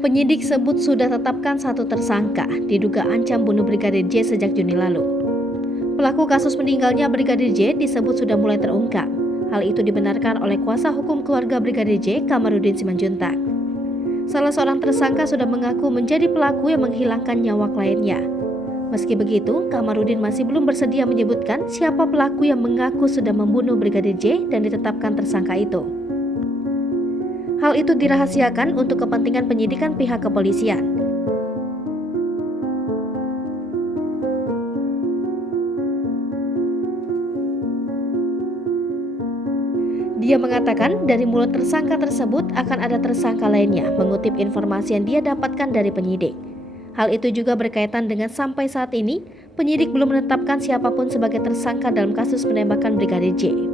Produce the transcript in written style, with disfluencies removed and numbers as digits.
Penyidik sebut sudah tetapkan satu tersangka diduga ancam bunuh Brigadir J sejak Juni lalu. Pelaku kasus meninggalnya Brigadir J disebut sudah mulai terungkap. Hal itu dibenarkan oleh kuasa hukum keluarga Brigadir J, Kamarudin Simanjuntak. Salah seorang tersangka sudah mengaku menjadi pelaku yang menghilangkan nyawa kliennya. Meski begitu, Kamarudin masih belum bersedia menyebutkan siapa pelaku yang mengaku sudah membunuh Brigadir J dan ditetapkan tersangka itu. Hal itu dirahasiakan untuk kepentingan penyidikan pihak kepolisian. Dia mengatakan dari mulut tersangka tersebut akan ada tersangka lainnya, mengutip informasi yang dia dapatkan dari penyidik. Hal itu juga berkaitan dengan sampai saat ini, penyidik belum menetapkan siapapun sebagai tersangka dalam kasus penembakan Brigadir J.